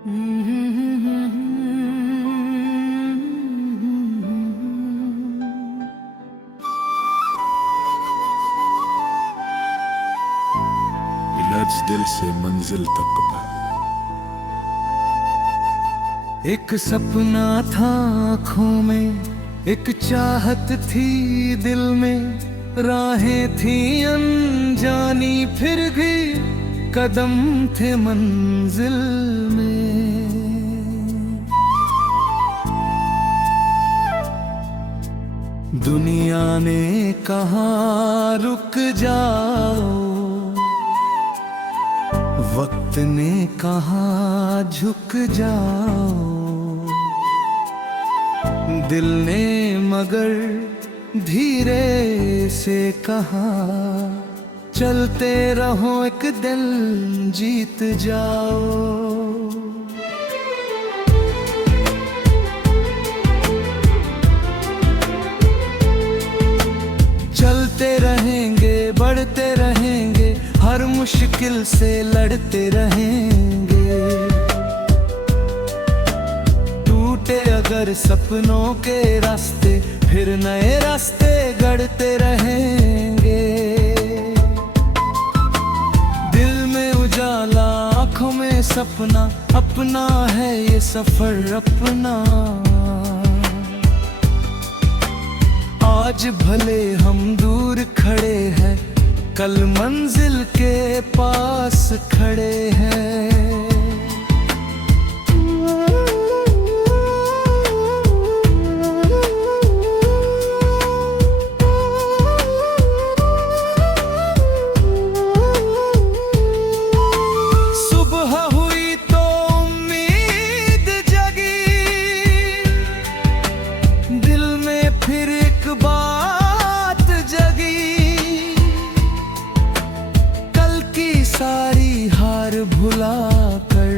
इलाज दिल से मंजिल तक का। एक सपना था आँखों में, एक चाहत थी दिल में, राहें थी अनजानी फिर भी कदम थे मंजिल में। दुनिया ने कहा रुक जाओ, वक्त ने कहा झुक जाओ, दिल ने मगर धीरे से कहा चलते रहो एक दिल जीत जाओ। चलते रहेंगे बढ़ते रहेंगे, हर मुश्किल से लड़ते रहेंगे। टूटे अगर सपनों के रास्ते, फिर नए रास्ते गढ़ते रहेंगे। दिल में उजाला आँखों में सपना, अपना है ये सफर अपना। आज भले हम दूर खड़े हैं, कल मंजिल के पास खड़े हैं। सुबह हुई तो उम्मीद जगी, दिल में फिर एक बात जगी। कल की सारी हार भुला कर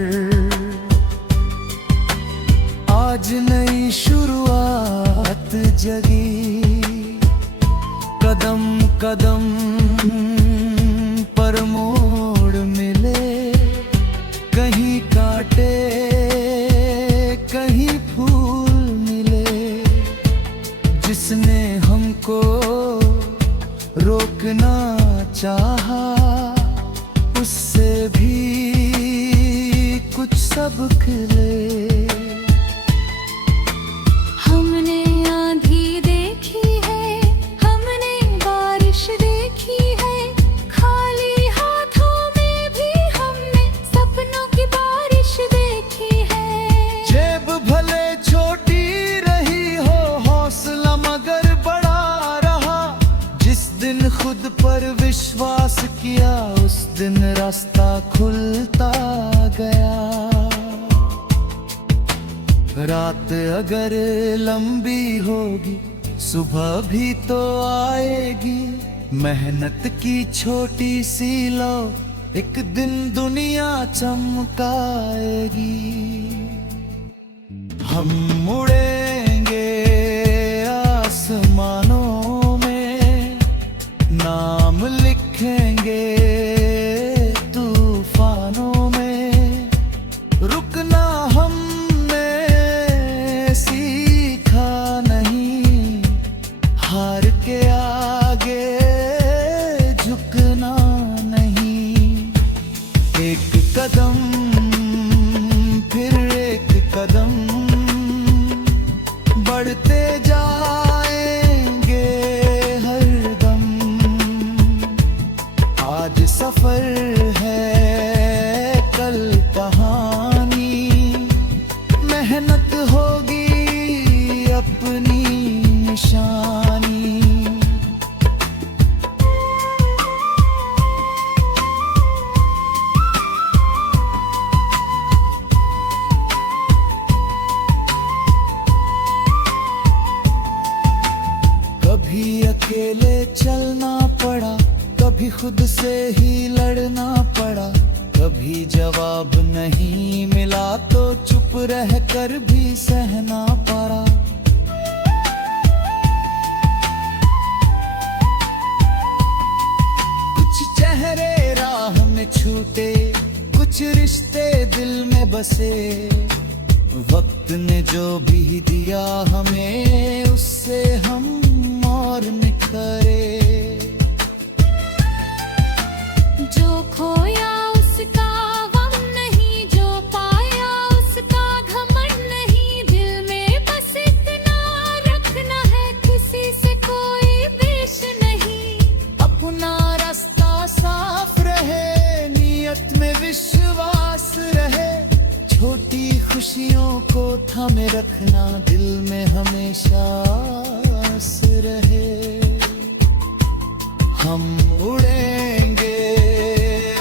आज नई शुरुआत जगी। कदम कदम पर मोड़ मिले, कहीं कांटे कहीं फूल मिले। जिसने हमको रोकना चाहा, उससे भी कुछ सबक ले। हमने आंधी देखी है, हमने बारिश देखी है, खाली हाथों में भी हमने सपनों की बारिश देखी है। जेब भले छोटी रही हो, हौसला मगर बड़ा रहा। जिस दिन खुद पर विश्वास किया, उस दिन रास्ता खुलता गया। रात अगर लंबी होगी, सुबह भी तो आएगी। मेहनत की छोटी सी लो, एक दिन दुनिया चमकाएगी। हम उड़ेंगे आसमानों में, नाम लिखेंगे तूफानों में। रुकना हमने सीखा नहीं, हार के आगे झुकना नहीं। एक कदम फिर एक कदम बढ़ते जाएंगे हरदम। आज सफर है कल कहानी, मेहनत होगी अपनी निशानी। कभी अकेले चलना पड़ा, कभी खुद से ही लड़ना पड़ा। कभी जवाब नहीं मिला तो चुप रह कर भी सहना पड़ा। कुछ चेहरे राह में छूटे, कुछ कुछ रिश्ते दिल में बसे, वक्त ने जो भी दिया हमें उससे हम और निखरे। जो खोया उसका गम नहीं, जो पाया उसका घमंड नहीं। दिल में बस इतना रखना है, किसी से कोई द्वेष नहीं। अपना रास्ता साफ रहे, नियत में विश्वास रहे। छोटी खुशियों को थामे रखना, दिल में हमेशा आस रहे। हम उड़ेंगे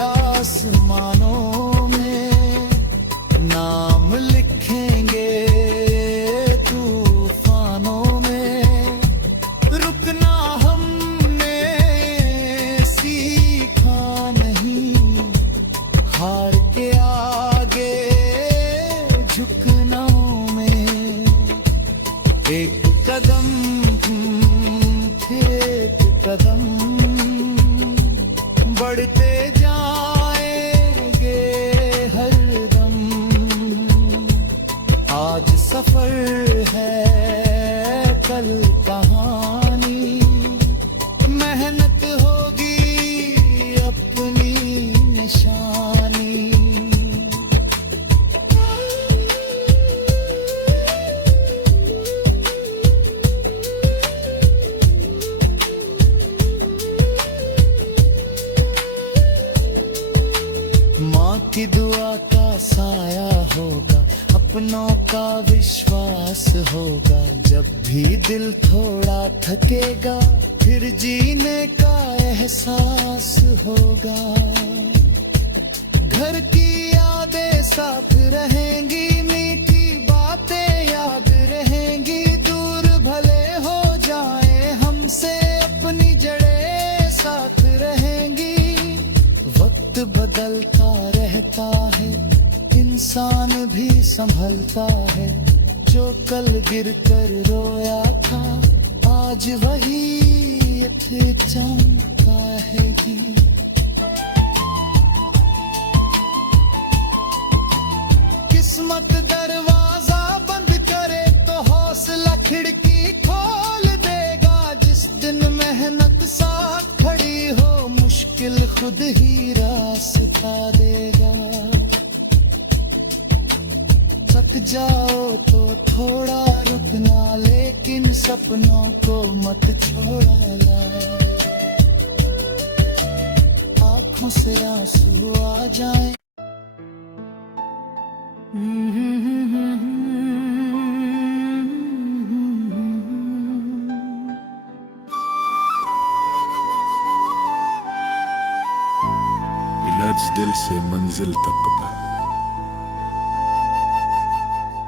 आसमानों में, नाम लिखेंगे तूफानों में। रुकना हमने सीखा नहीं, हार के आगे झुकना में। एक कदम फिर एक कदम बढ़ते जाएंगे हरदम। आज सफर है कल कहानी, मेहनत होगी अपनी निशानी। माँ की दुआ का साया होगा, अपनों का विश्वास होगा। जब भी दिल थोड़ा थकेगा, फिर जीने का एहसास होगा। घर की यादें साथ रहेंगी, मीठी बातें याद रहेंगी। दूर भले हो जाए हमसे, अपनी जड़ें साथ रहेंगी। वक्त बदलता रहता है, इंसान भी संभलता है। जो कल गिर कर रोया था, आज वही जानता है कि किस्मत दरवाजा बंद करे तो हौसला खिड़की खोल देगा। जिस दिन मेहनत साथ खड़ी हो, मुश्किल खुद ही रास्ता देगा। थक जाओ तो थोड़ा रुकना, लेकिन सपनों को मत छोड़ना। आंखों से आंसू आ जाए। इलाज दिल से मंजिल तक का।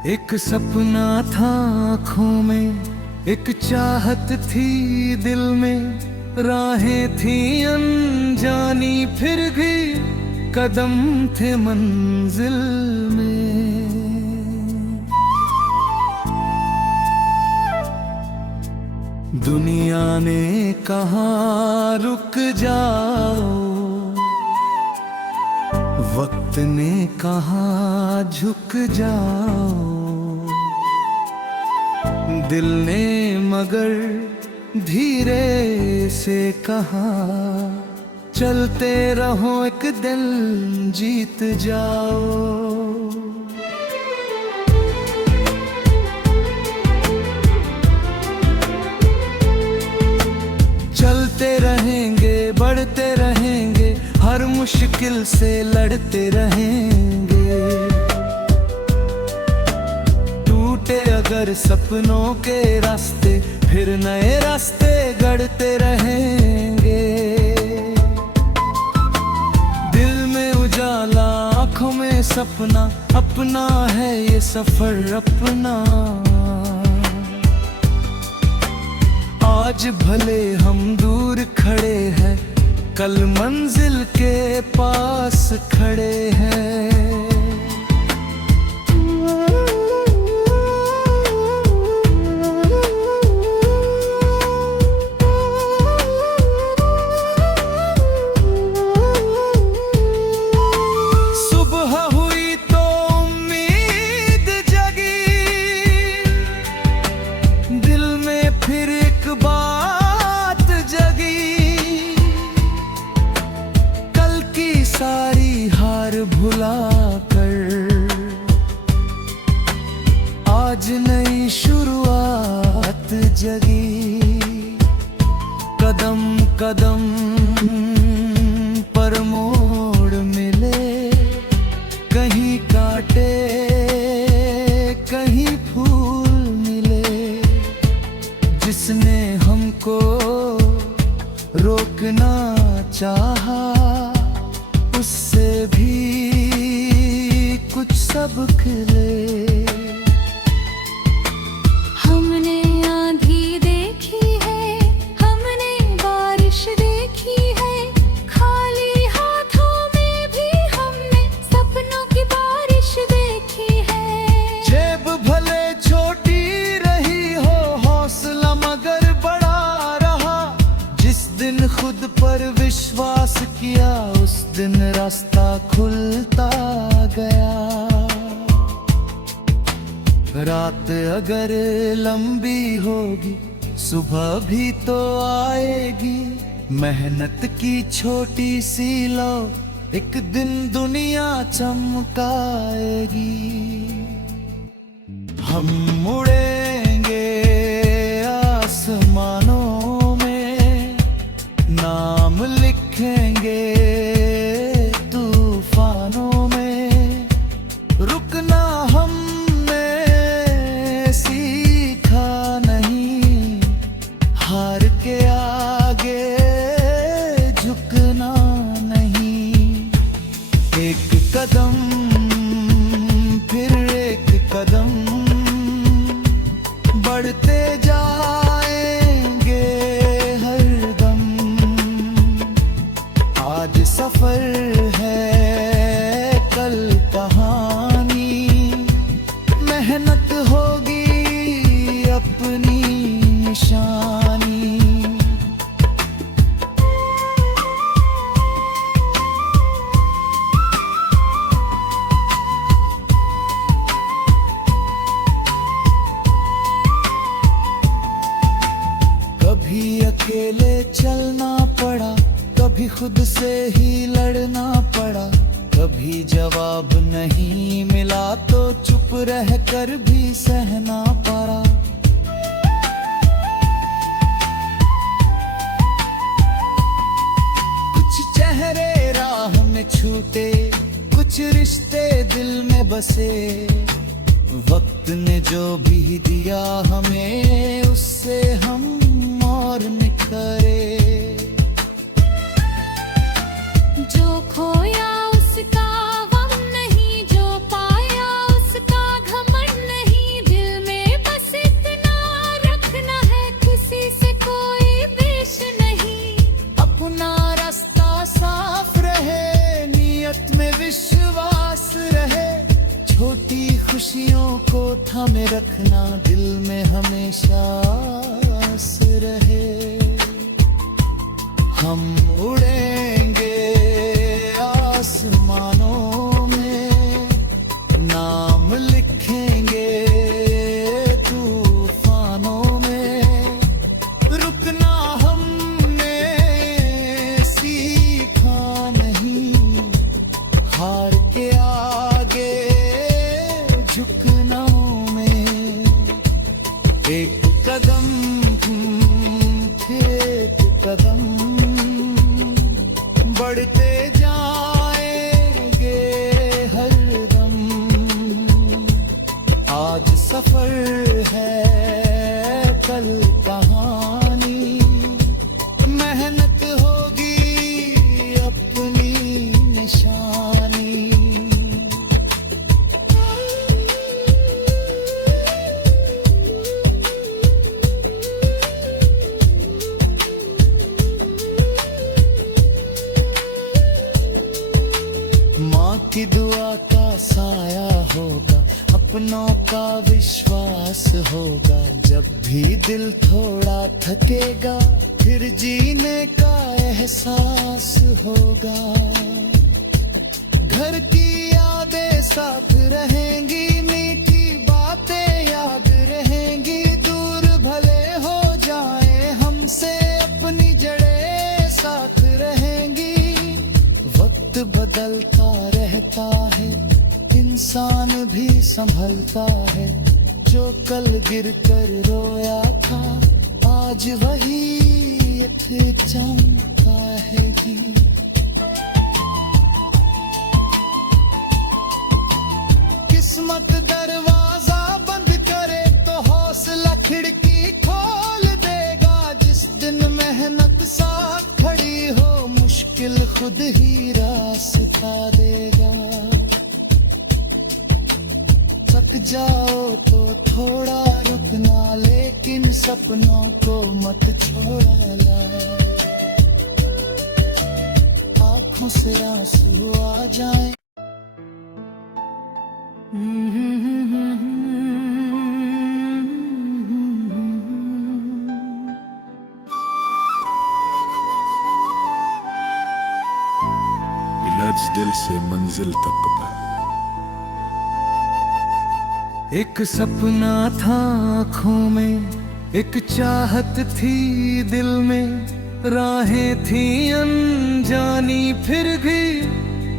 एक सपना था आँखों में, एक चाहत थी दिल में। राहें थी अनजानी, फिर भी कदम थे मंजिल में। दुनिया ने कहा रुक जाओ, वक्त ने कहा झुक जाओ। दिल ने मगर धीरे से कहा, चलते रहो एक दिल जीत जाओ। चलते रहेंगे बढ़ते रहेंगे, हर मुश्किल से लड़ते रहेंगे। टूटे अगर सपनों के रास्ते, फिर नए रास्ते गढ़ते रहेंगे। दिल में उजाला आँखों में सपना, अपना है ये सफर अपना। आज भले हम दूर खड़े हैं, कल मंजिल के पास खड़े हैं। सुबह भुला कर आज नई शुरुआत जगी। कदम कदम पर मोड़ मिले, कहीं कांटे कहीं फूल मिले। जिसने हमको रोकना चाहा उससे भी कुछ सबक ले। हमने आंधी देखी है, हमने बारिश देखी है, खाली हाथों में भी हमने सपनों की बारिश देखी है। जेब भले छोटी रही हो, हौसला मगर बड़ा रहा। जिस दिन खुद पर विश्वास किया उस दिन रास्ता खुलता गया। रात अगर लंबी होगी सुबह भी तो आएगी। मेहनत की छोटी सी लो एक दिन दुनिया चमकाएगी। हम उड़ेंगे आसमानों में, नाम लिखेंगे तूफानों में। रुकना हमने सीखा नहीं, हार के आगे झुकना नहीं। एक कदम फिर एक कदम बढ़ते जाएंगे हरदम। आज सफर है कल कहानी, मेहनत होगी अपनी निशानी। कभी अकेले चलना पड़ा, कभी खुद से ही लड़ना पड़ा। कभी जवाब नहीं मिला तो चुप रह कर भी सहना पड़ा। कुछ चेहरे राह में छूटे, कुछ रिश्ते दिल में बसे। वक्त ने जो भी दिया हमें उससे हम और निखरे। जो खोया उसका गम नहीं, जो पाया उसका घमंड नहीं। दिल में बस इतना रखना है, किसी से कोई द्वेष नहीं। अपना रास्ता साफ रहे, नियत में विश्वास रहे। छोटी खुशियों को थामे रखना, दिल में हमेशा आस रहे। हम उड़ेंगे आसमानों में, नाम लिखेंगे तूफानों में। रुकना हमने सीखा नहीं, हार के आगे झुकना में। एक कदम फिर एक कदम बढ़ते जाएंगे हरदम। आज सफर है कल कहानी, मेहनत होगी अपनी निशानी। माँ की दुआ का साया होगा, अपनों का विश्वास होगा। जब भी दिल थोड़ा थकेगा फिर जीने का एहसास होगा। घर की यादें साथ रहेंगी, मीठी बातें याद रहेंगी। दूर भले हो जाए हमसे, अपनी जड़ें साथ रहेंगी। वक्त बदलता रहता रहता है, इंसान भी संभलता है। जो कल गिर कर रोया था, आज वही फिर चमका है कि किस्मत दरवाजा बंद करे तो हौसला खिड़की खोल देगा। जिस दिन मेहनत साथ खड़ी हो, मुश्किल खुद ही रास्ता देगा। थक जाओ तो थोड़ा रुकना, लेकिन सपनों को मत छोड़ना। आंखों से आंसू आ जाए। इलाज दिल से मंजिल तक का। एक सपना था आँखों में, एक चाहत थी दिल में। राहें थी अनजानी फिर भी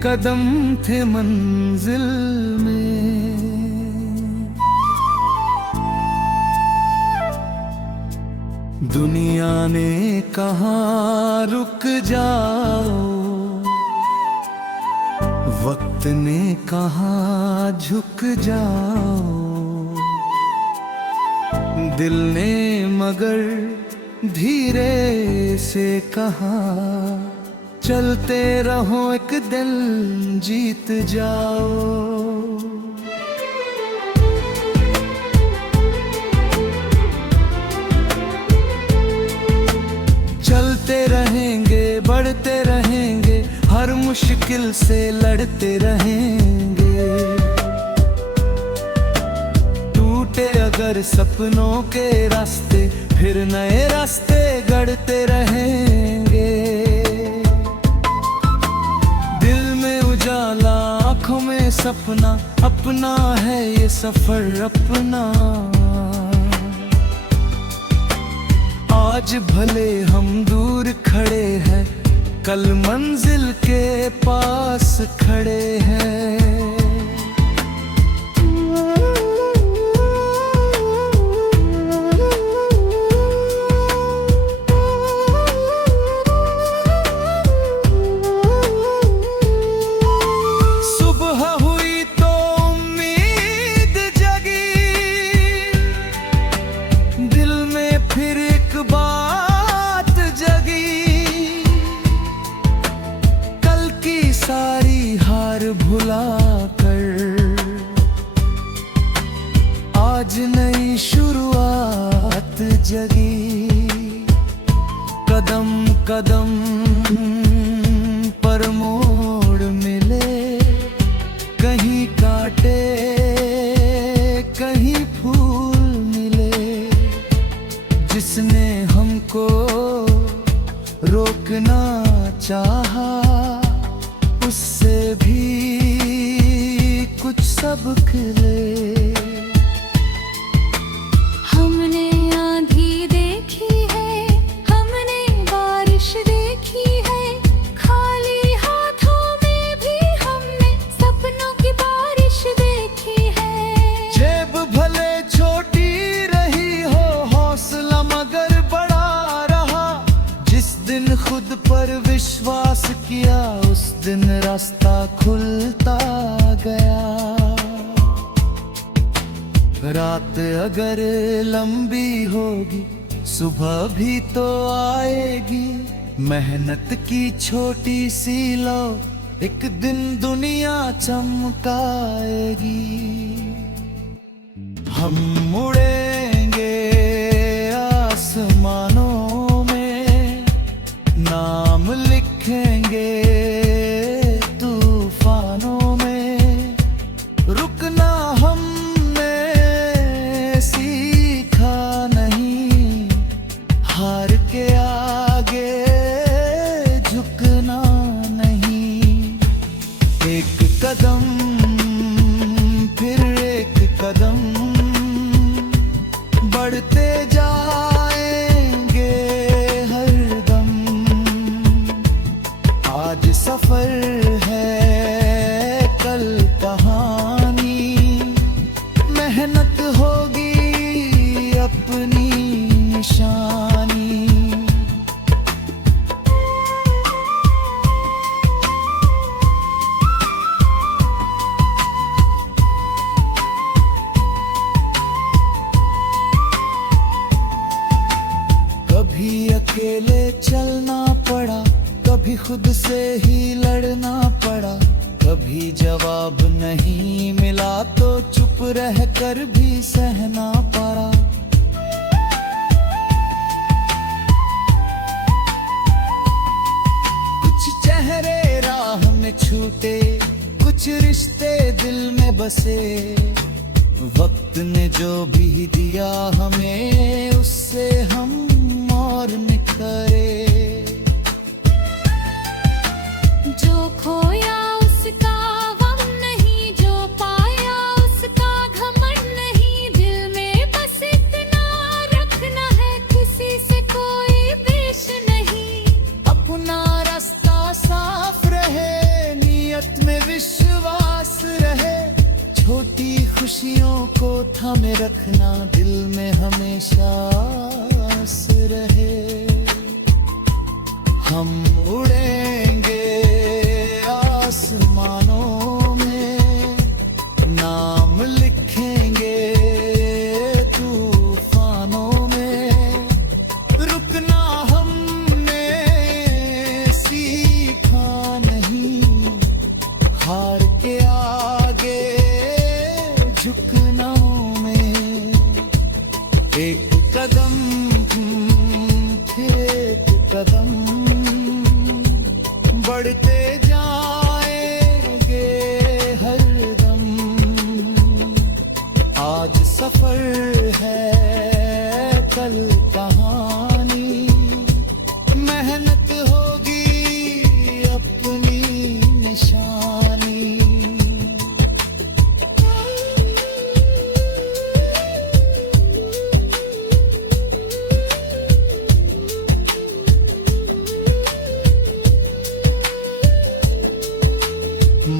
कदम थे मंजिल में। दुनिया ने कहा रुक जाओ, वक्त ने कहा झुक जाओ। दिल ने मगर धीरे से कहा, चलते रहो एक दिन जीत जाओ। चलते रहेंगे बढ़ते रहेंगे, हर मुश्किल से लड़ते रहेंगे। टूटे अगर सपनों के रास्ते, फिर नए रास्ते गढ़ते रहेंगे। दिल में उजाला आँखों में सपना, अपना है ये सफर अपना। आज भले हम दूर खड़े हैं, कल मंजिल के पास खड़े हैं। सुबह हुई तो उम्मीद जगी, दिल में फिर एक बात जगी। कल की सारी हार भुला कर आज नई शुरुआत जगी। कदम कदम पर मोड़ मिले, कहीं कांटे कहीं फूल मिले। जिसने हमको रोकना चाहा, उससे भी कुछ सबक ले। हमने आंधी देखी है, हमने बारिश देखी है। खाली हाथों में भी हमने सपनों की बारिश देखी है। जेब भले छोटी रही हो, हौसला मगर बड़ा रहा। जिस दिन खुद पर विश्वास किया, उस दिन रास्ता खुलता गया। रात अगर लंबी होगी, सुबह भी तो आएगी। मेहनत की छोटी सी लो, एक दिन दुनिया चमकाएगी। हम उड़ेंगे आसमानों में, नाम लिखेंगे तूफानों में। रुकना हमने सीखा नहीं, हार के आगे झुकना नहीं। एक कदम फिर एक कदम बढ़ते जाएंगे हर दम। आज खुद से ही लड़ना पड़ा। कभी जवाब नहीं मिला तो चुप रह कर भी सहना पड़ा। कुछ चेहरे राह में छूटे, कुछ रिश्ते दिल में बसे। वक्त ने जो भी दिया हमें, उससे हम और निखरे। जो खोया उसका गम नहीं, जो पाया उसका घमंड नहीं। दिल में बस इतना रखना है, किसी से कोई द्वेष नहीं। अपना रास्ता साफ रहे, नियत में विश्वास रहे। छोटी खुशियों को थामे रखना, दिल में हमेशा आस रहे। हम उड़ेंगे आसमानों में, नाम लिखेंगे तूफानों में। रुकना हमने सीखा नहीं, हार के आगे झुकना में। एक कदम फिर एक कदम बढ़ते जाएंगे हरदम। आज सफर है, कल कहानी। मेहनत होगी अपनी निशानी।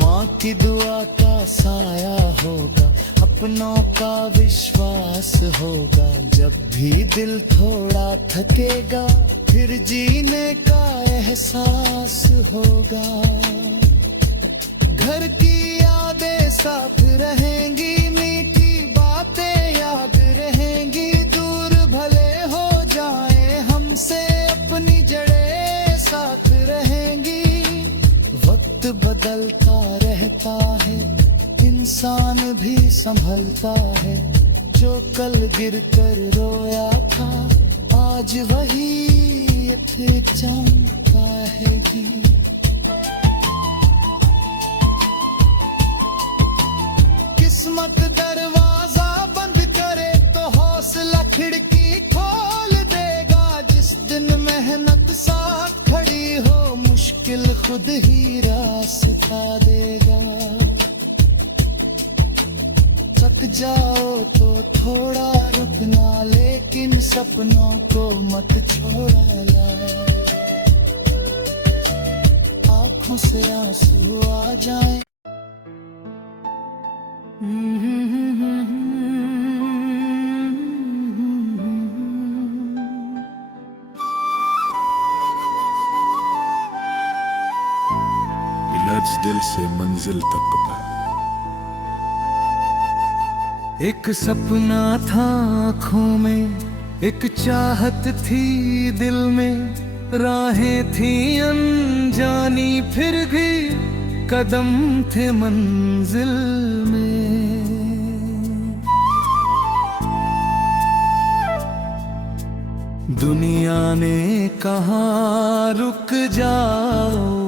माँ की दुआ का साया होगा, अपनों का विश्वास होगा। जब भी दिल थोड़ा थकेगा, फिर जीने का एहसास होगा। घर की यादें साथ रहेंगी, मीठी बातें याद रहेंगी। दूर भले हो जाए हमसे, अपनी जड़ें साथ रहेंगी। वक्त बदलता रहता है, इंसान भी संभलता है। जो कल गिर कर रोया था, आज वही चमका है। किस्मत दरवाजा बंद करे तो हौसला खिड़की खोल देगा। जिस दिन मेहनत साथ खड़ी हो, मुश्किल खुद ही रास्ता देगा। थक जाओ तो थोड़ा रुकना, लेकिन सपनों को मत छोड़ा यार। आंखों से आंसू आ जाए। इलाज दिल से मंजिल तक का। एक सपना था आँखों में, एक चाहत थी दिल में। राहें थी अनजानी, फिर भी कदम थे मंजिल में। दुनिया ने कहा रुक जाओ,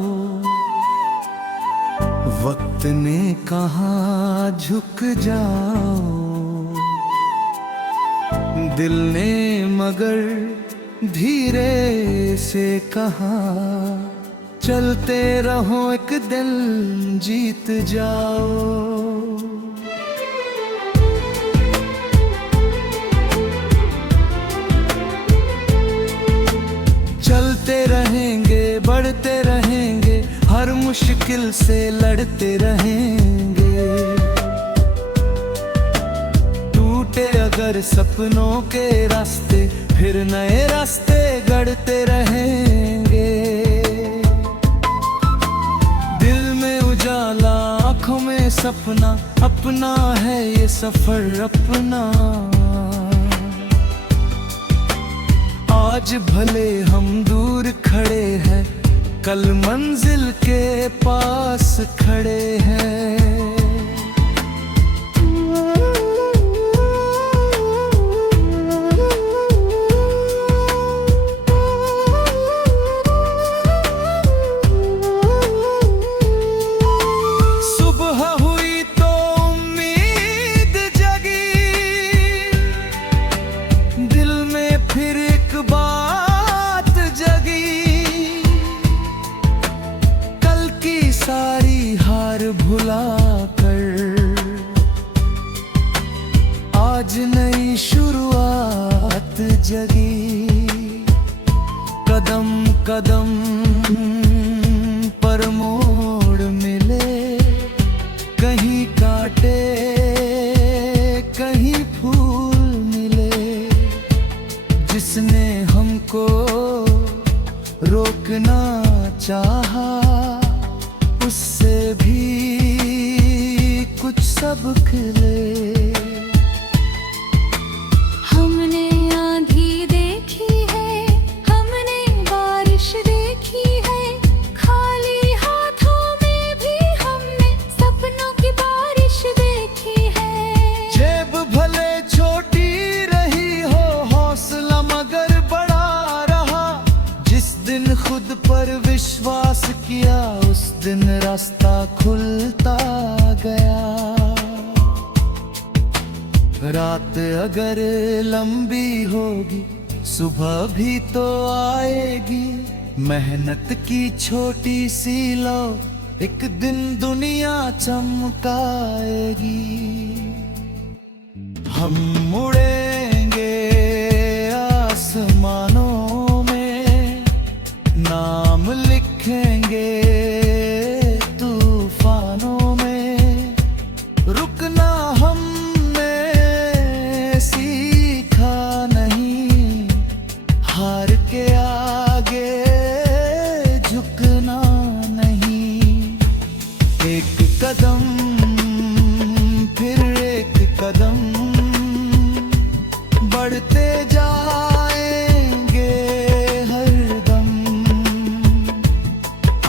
वक्त ने कहा झुक जाओ। दिल ने मगर धीरे से कहा, चलते रहो एक दिन जीत जाओ। चलते रहेंगे, बढ़ते रहेंगे, हर मुश्किल से लड़ते रहेंगे। टूटे अगर सपनों के रास्ते, फिर नए रास्ते गढ़ते रहेंगे। दिल में उजाला, आँखों में सपना, अपना है ये सफर अपना। आज भले हम दूर खड़े हैं, कल मंजिल के पास खड़े हैं। सुबह हुई तो उम्मीद जगी, दिल में फिर एक बात जगी। कल की सारी हार भुला कर आज नई शुरुआत जगी। कदम कदम पर मोड़ मिले, कहीं कांटे कहीं फूल मिले। जिसने हमको रोकना चाहा, उससे भी कुछ सबक ले। हमने आंधी देखी है, हमने बारिश देखी है, खाली हाथों में भी हमने सपनों की बारिश देखी है। जेब भले छोटी रही हो, हौसला मगर बड़ा रहा। जिस दिन खुद पर विश्वास किया, उस दिन रास्ता खुलता गया। रात अगर लंबी होगी, सुबह भी तो आएगी। मेहनत की छोटी सी लो, एक दिन दुनिया चमकाएगी। हम उड़ेंगे आसमानों में, नाम लिखेंगे तूफानों में। रुकना हमने सीखा नहीं, हार के आगे झुकना नहीं। एक कदम फिर एक कदम बढ़ते जाएंगे हरदम।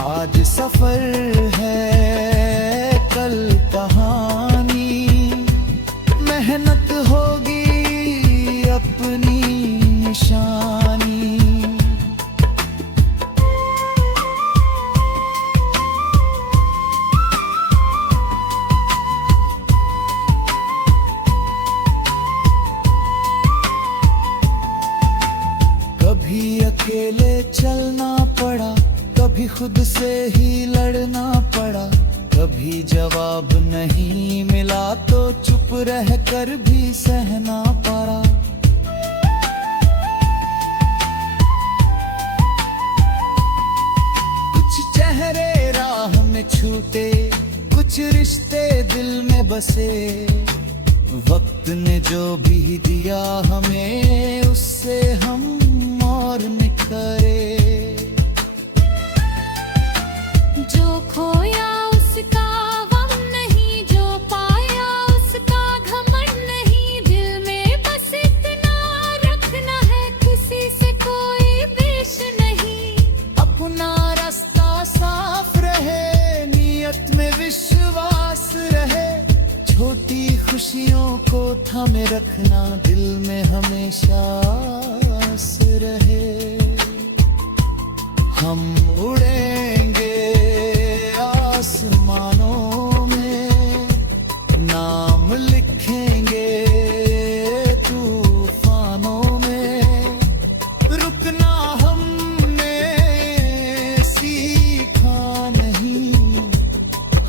आज सफर है, कल कहानी। मेहनत होगी अपनी निशानी। कभी अकेले चलना पड़ा, कभी खुद से ही लड़ना पड़ा। कभी जवाब नहीं मिला तो चुप रह कर भी सहना पड़ा। कुछ चेहरे राह में छूटे, कुछ रिश्ते दिल में बसे। वक्त ने जो भी दिया हमें, उससे हम और निखरे। जो खोया उसका गम नहीं, जो पाया उसका घमंड नहीं। दिल में बस इतना रखना है, किसी से कोई द्वेष नहीं। अपना रास्ता साफ रहे, नियत में विश्वास रहे। छोटी खुशियों को थामे रखना, दिल में हमेशा आस रहे। हम उड़ेंगे आसमानों में, नाम लिखेंगे तूफानों में। रुकना हमने सीखा नहीं,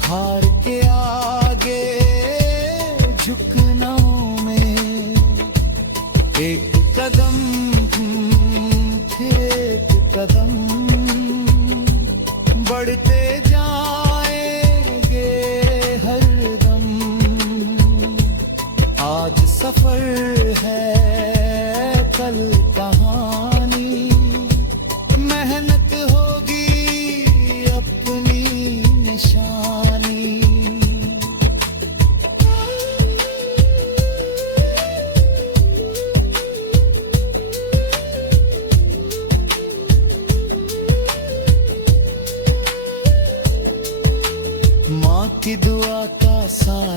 हार के आगे झुकना में। एक कदम फिर एक कदम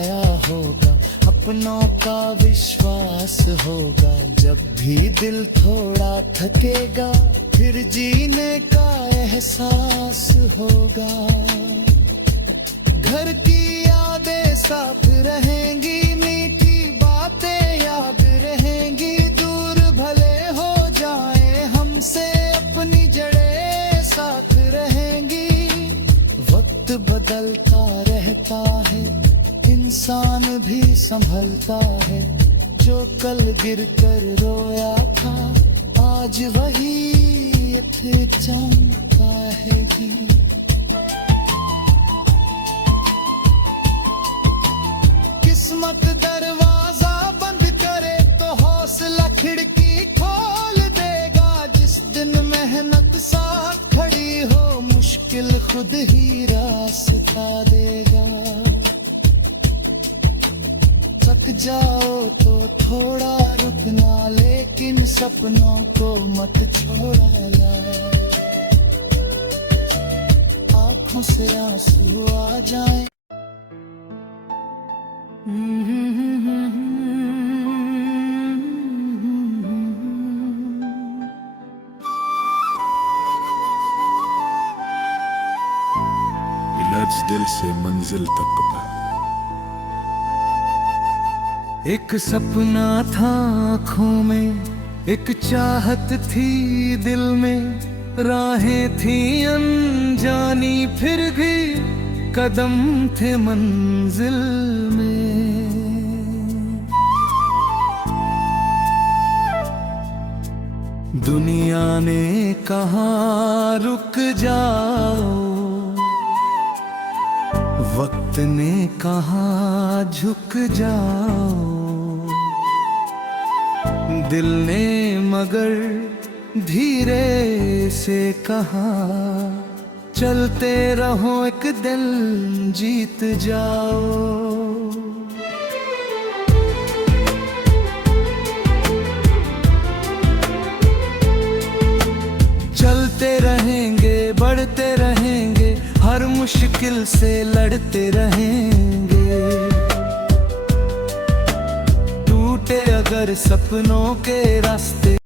आया होगा, अपनों का विश्वास होगा। जब भी दिल थोड़ा थकेगा, फिर जीने का एहसास होगा। घर की यादें साथ रहेंगी, मीठी बातें याद रहेंगी। दूर भले हो जाए हमसे, अपनी जड़ें साथ रहेंगी। वक्त बदलता रहता है, इंसान भी संभलता है। जो कल गिरकर रोया था, आज वही चमका है कि किस्मत दरवाजा बंद करे तो हौसला खिड़की खोल देगा। जिस दिन मेहनत साथ खड़ी हो, मुश्किल खुद ही रास्ता देगा। थक जाओ तो थोड़ा रुकना, लेकिन सपनों को मत छोड़ना। आंखों से आंसू आ जाए। इलाज दिल से मंजिल तक का। एक सपना था आँखों में, एक चाहत थी दिल में। राहें थी अनजानी, फिर भी कदम थे मंजिल में। दुनिया ने कहा रुक जाओ, वक्त ने कहा झुक जाओ। दिल ने मगर धीरे से कहा, चलते रहो एक दिन जीत जाओ। चलते रहेंगे, बढ़ते रहेंगे, हर मुश्किल से लड़ते रहेंगे। टूटे अगर सपनों के रास्ते,